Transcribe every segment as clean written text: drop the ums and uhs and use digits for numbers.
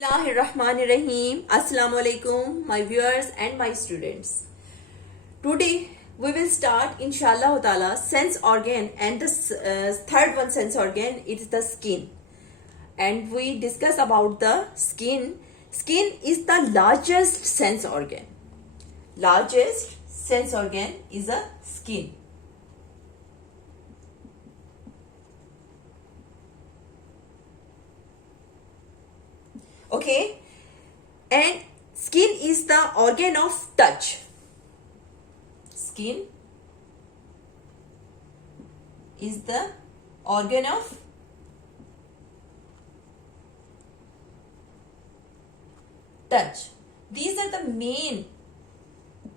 Bismillahirrahmanirrahim. Assalamu alaikum, my viewers and my students. Today we will start inshallah ta'ala sense organ, and the third one sense organ is the skin. And we discuss about the skin. Skin is the largest sense organ. Largest sense organ is a skin. Okay, and skin is the organ of touch. Skin is the organ of touch. These are the main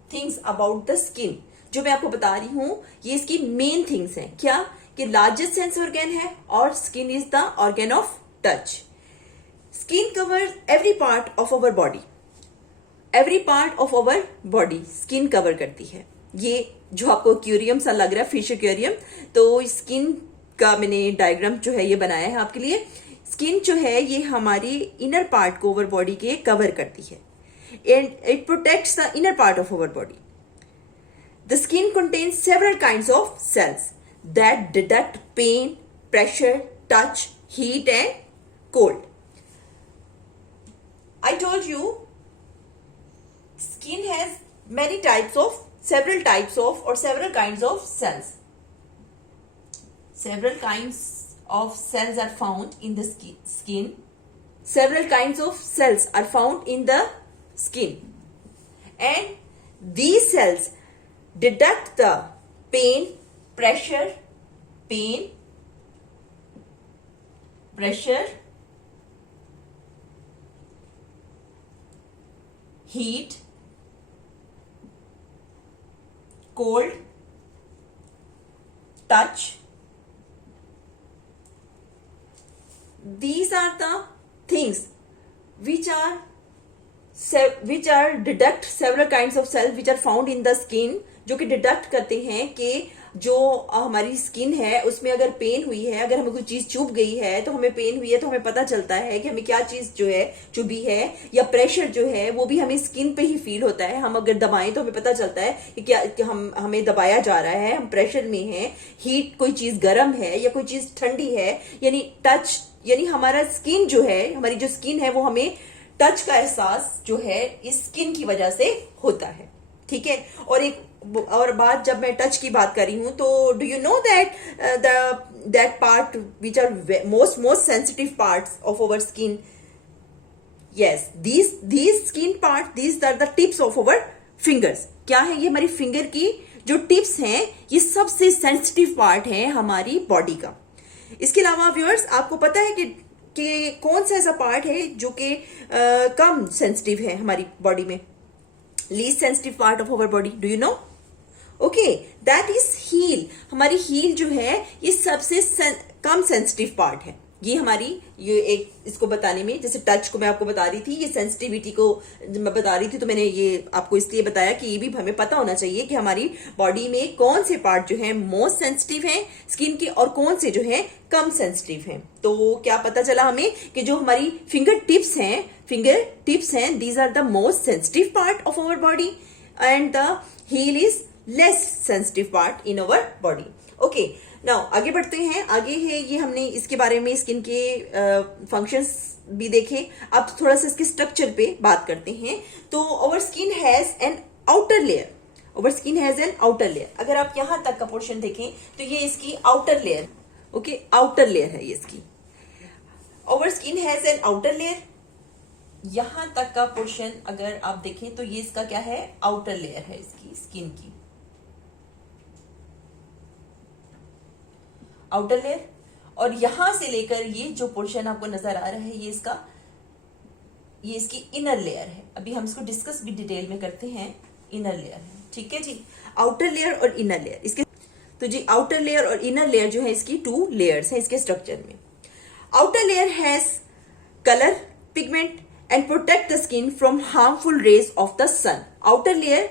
things about the skin. जो मैं आपको बता रही हूं ये इसकी main things हैं. क्या कि लार्जेस्ट सेंस ऑर्गन है और skin is the organ of touch. Skin covers every part of our body. Every part of our body skin cover करती है. ये जो आपको एक्वेरियम सा लग रहा है, फिश एक्वेरियम, तो स्किन का मैंने डायग्राम जो है ये बनाया है आपके लिए. स्किन जो है ये हमारी इनर पार्ट को ओवर बॉडी के कवर करती है and it protects the inner part of over body. The skin contains several kinds of cells that detect pain, pressure, touch, heat and cold. I told you skin has several kinds of cells. Several kinds of cells are found in the skin. Several kinds of cells are found in the skin. And these cells detect the pain, pressure, heat, cold, touch. These are the things which detect several kinds of cells which are found in the skin, जो कि detect करते हैं कि जो हमारी skin है उसमें अगर पेन हुई है, अगर हमें कोई चीज चुभ गई है तो हमें पेन हुई है तो हमें पता चलता है कि हमें क्या चीज जो है चुभी है. या प्रेशर जो है वो भी हमें स्किन पे ही फील होता है. हम अगर दबाएं तो हमें पता चलता है कि क्या कि हमें दबाया जा रहा है, हम प्रेशर में हैं. हीट, कोई चीज गर्म है या कोई चीज ठंडी है. यानी टच, यानी हमारा स्किन जो है, हमारी जो स्किन है वो हमें टच का एहसास जो है इस स्किन की वजह से होता है. ठीक है. और बात जब मैं टच की बात कर रही हूं तो do you know that part which are most sensitive parts of our skin. Yes, these skin part, these are the tips of our fingers. क्या है ये? हमारी फिंगर की जो टिप्स हैं ये सबसे सेंसिटिव पार्ट है हमारी बॉडी का. इसके अलावा व्यूअर्स आपको पता है कि कौन सा ऐसा पार्ट है जो कि कम सेंसिटिव है हमारी बॉडी में? Least sensitive part of our body, do you know? Okay, that is heel. हमारी हील जो है ये सबसे कम सेंसिटिव पार्ट है. ये हमारी इसको बताने में, जैसे टच को मैं आपको बता रही थी, ये सेंसिटिविटी को मैं बता रही थी, तो मैंने ये आपको इसलिए बताया कि ये भी हमें पता होना चाहिए कि हमारी बॉडी में कौन से पार्ट जो है मोस्ट सेंसिटिव है स्किन के और कौन से जो है कम सेंसिटिव हैं. तो क्या पता चला हमें कि जो हमारी फिंगर टिप्स हैं these are the most sensitive part of our body and the heel is less sensitive part in our body. Okay, now आगे बढ़ते हैं. आगे है ये, हमने इसके बारे में स्किन के फंक्शंस भी देखे. अब थोड़ा सा इसके स्ट्रक्चर पे बात करते हैं. तो our skin has an outer layer. अगर आप यहां तक का पोर्शन देखें तो ये इसकी outer layer. Okay, outer layer है ये इसकी. Our skin has an outer layer. यहां तक का पोर्शन अगर आप देखें तो ये इसका क्या है? आउटर लेयर है इसकी स्किन की, आउटर लेयर. और यहां से लेकर ये जो पोर्शन आपको नजर आ रहा है ये इसकी इनर लेयर है. अभी हम इसको डिस्कस भी डिटेल में करते हैं. इनर लेयर है, ठीक है जी. आउटर लेयर और इनर लेयर इसके, तो जी आउटर लेयर और इनर लेयर जो है इसकी 2 लेयर्स है इसके स्ट्रक्चर में. Outer layer has colour, pigment and protect the skin from harmful rays of the sun. Outer layer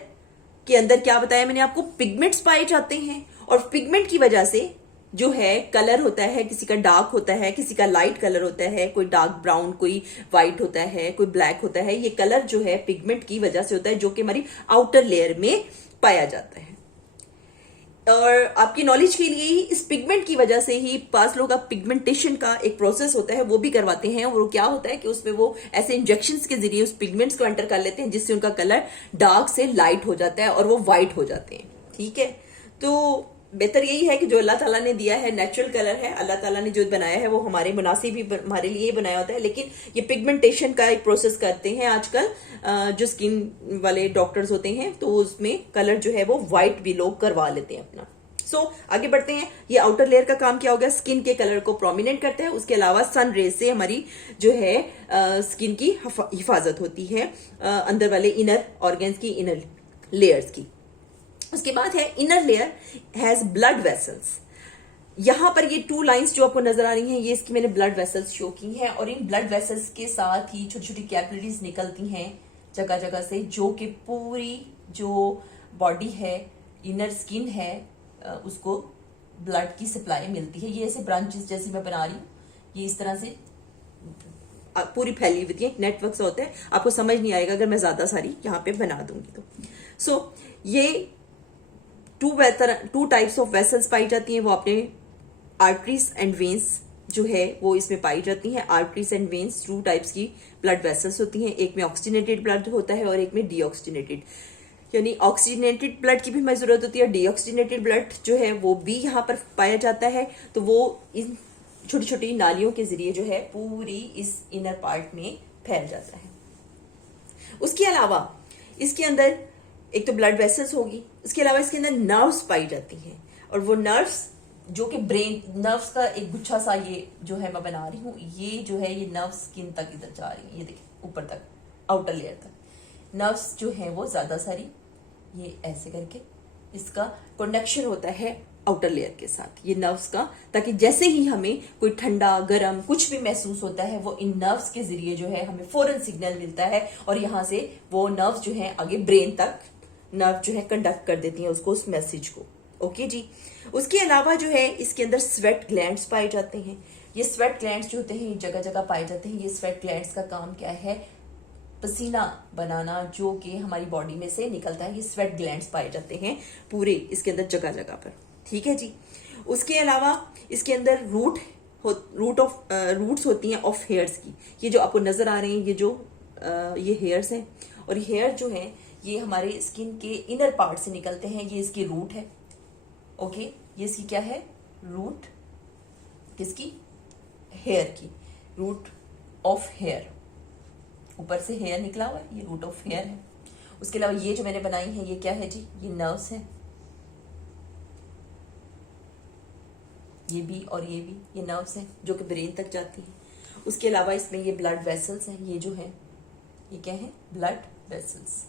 के अंदर क्या बताया मैंने आपको? पिगमेंट्स पाए जाते हैं और पिगमेंट की वजह से जो है कलर होता है, किसी का डार्क होता है, किसी का लाइट कलर होता है, कोई डार्क ब्राउन, कोई व्हाइट होता है, कोई ब्लैक होता है। ये कलर जो है पिगमेंट की वजह से होता है, जो कि हमारी आउटर लेयर में पाया जाता है। और आपकी नॉलेज के लिए ही इस पिगमेंट की वजह से ही पास लोग आप पिगमेंटेशन का एक प्रोसेस होता है वो भी करवाते हैं। और वो क्या होता है कि उसमें वो ऐसे इंजेक्शंस के जरिए उस पिगमेंट्स को एंटर कर लेते हैं, जिससे उनका कलर डार्क से लाइट हो जाता है और वो व्हाइट हो जाते हैं। ठीक है, तो बेहतर यही है कि जो अल्लाह ताला ने दिया है नेचुरल कलर है, अल्लाह ताला ने जो बनाया है वो हमारे मुनासिब ही हमारे लिए ही बनाया होता है। लेकिन ये पिगमेंटेशन का एक प्रोसेस करते हैं आजकल जो स्किन वाले डॉक्टर्स होते हैं, तो उसमें कलर जो है वो व्हाइट भी लोग करवा लेते हैं अपना। आगे बढ़ते हैं। ये आउटर लेयर का काम क्या हो गया, स्किन के कलर को प्रोमिनेंट करता है। उसके अलावा सन रेज से हमारी जो है स्किन की हिफाजत होती है, अंदर वाले इनर ऑर्गन्स की, इनर लेयर्स की। उसके बाद है inner layer has blood vessels. यहां पर ये 2 लाइंस जो आपको नजर आ रही हैं, ये इसकी मैंने ब्लड वेसल्स शो की हैं। और इन ब्लड वेसल्स के साथ ही छोटी छोटी कैपिलरीज निकलती हैं जगह जगह से, जो कि पूरी जो बॉडी है, इनर स्किन है, उसको ब्लड की सप्लाई मिलती है। ये ऐसे ब्रांचेस जैसी मैं बना रही हूँ, ये इस तरह से पूरी फैली हुई है, नेटवर्क से होता है। आपको समझ नहीं आएगा अगर मैं ज्यादा सारी यहाँ पे बना दूंगी तो। ये 2 टाइप्स ऑफ वेसल्स पाई जाती हैं। वो अपने आर्टरीज एंड वेन्स जो है वो इसमें पाई जाती हैं। आर्टरीज एंड वेन्स 2 टाइप्स की ब्लड वेसल्स होती हैं। एक में ऑक्सीजनेटेड ब्लड होता है और एक में डीऑक्सीजनेटेड, यानी ऑक्सीजनेटेड ब्लड की भी हमें जरूरत होती है। डीऑक्सीजनेटेड ब्लड जो है वो भी यहाँ पर पाया जाता है। तो वो इन छोटी छोटी नालियों के जरिए जो है पूरी इस इनर पार्ट में फैल जाता है। उसके अलावा इसके अंदर एक तो ब्लड वेसल्स होगी, इसके अलावा इसके अंदर नर्व्स पाई जाती हैं। और वो नर्व्स जो कि ब्रेन नर्व्स का एक गुच्छा सा ये जो है मैं बना रही हूँ, ये जो है ये नर्व स्किन तक इधर जा रही है, ये देखिए ऊपर तक, आउटर लेयर तक नर्व्स जो है वो ज्यादा सारी, ये ऐसे करके इसका कनेक्शन होता है आउटर लेयर के साथ, ये नर्व्स का, ताकि जैसे ही हमें कोई ठंडा गर्म कुछ भी महसूस होता है वो इन नर्व्स के जरिए जो है हमें फौरन सिग्नल मिलता है और यहाँ से वो नर्व्स जो है आगे ब्रेन तक नर्व जो है कंडक्ट कर देती हैं उसको, उस मैसेज को। ओके जी। उसके अलावा जो है इसके अंदर स्वेट ग्लैंड्स पाए जाते हैं। ये स्वेट ग्लैंड्स जो होते हैं जगह जगह पाए जाते हैं। ये स्वेट ग्लैंड्स का काम क्या है, पसीना बनाना जो कि हमारी बॉडी में से निकलता है। ये स्वेट ग्लैंड्स पाए जाते हैं पूरे इसके अंदर जगह जगह पर। ठीक है जी। उसके अलावा इसके अंदर रूट्स होती हैं ऑफ हेयर्स की। ये जो आपको नजर आ रहे हैं ये जो ये हेयर्स हैं, और ये हेयर जो है ये हमारे स्किन के इनर पार्ट से निकलते हैं। ये इसकी रूट है। ओके, ये इसकी क्या है, रूट किसकी, हेयर की, रूट ऑफ हेयर, ऊपर से हेयर निकला हुआ है, ये रूट ऑफ हेयर है। उसके अलावा ये जो मैंने बनाई है ये क्या है जी, ये नर्व्स है, ये भी और ये भी, ये नर्व्स हैं जो कि ब्रेन तक जाती हैं। उसके अलावा इसमें ये ब्लड वेसल्स हैं, ये जो है ये क्या है, blood vessels.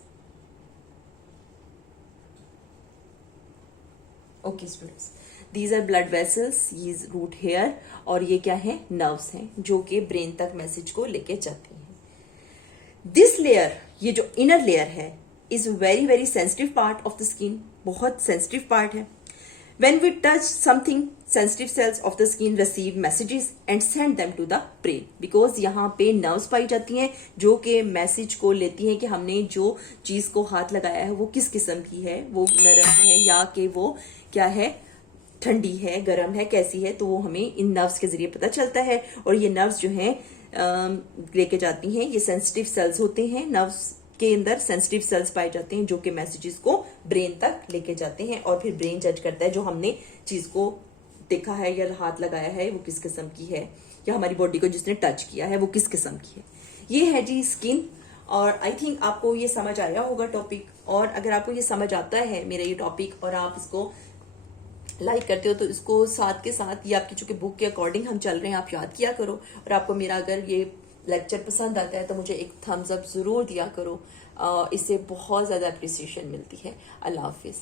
Okay students, these are blood vessels, ये रूट हेयर, और ये क्या है, नर्व्स हैं जो कि ब्रेन तक मैसेज को लेके जाती हैं। दिस लेयर, ये जो इनर लेयर है, is very very sensitive part of the skin, बहुत सेंसिटिव पार्ट है। When we touch something, sensitive cells of the skin receive messages and send them to the brain, because यहाँ पे nerves पाई जाती हैं जो कि message को लेती हैं कि हमने जो चीज को हाथ लगाया है वो किस किस्म की है, वो नरम है या कि वो क्या है, ठंडी है, गर्म है, कैसी है, तो वो हमें इन नर्व्स के जरिए पता चलता है। और ये नर्व्स जो हैं लेके जाती हैं, ये सेंसिटिव सेल्स होते हैं, नर्व्स के अंदर सेंसिटिव सेल्स पाए जाते हैं जो कि मैसेजेस को ब्रेन तक लेके जाते हैं। और फिर ब्रेन जज करता है जो हमने चीज को देखा है या हाथ लगाया है वो किस किस्म की है, या हमारी बॉडी को जिसने टच किया है वो किस किस्म की है। ये है जी स्किन। और आई थिंक आपको ये समझ आया होगा टॉपिक। और अगर आपको ये समझ आता है मेरा ये टॉपिक और आप इसको लाइक करते हो तो इसको साथ के साथ, ये आपकी चूंकि बुक के अकॉर्डिंग हम चल रहे हैं, आप याद किया करो। और आपको मेरा अगर ये लेक्चर पसंद आता है तो मुझे एक थम्स अप जरूर दिया करो, इससे बहुत ज्यादा अप्रिसिएशन मिलती है। अल्लाह हाफिज।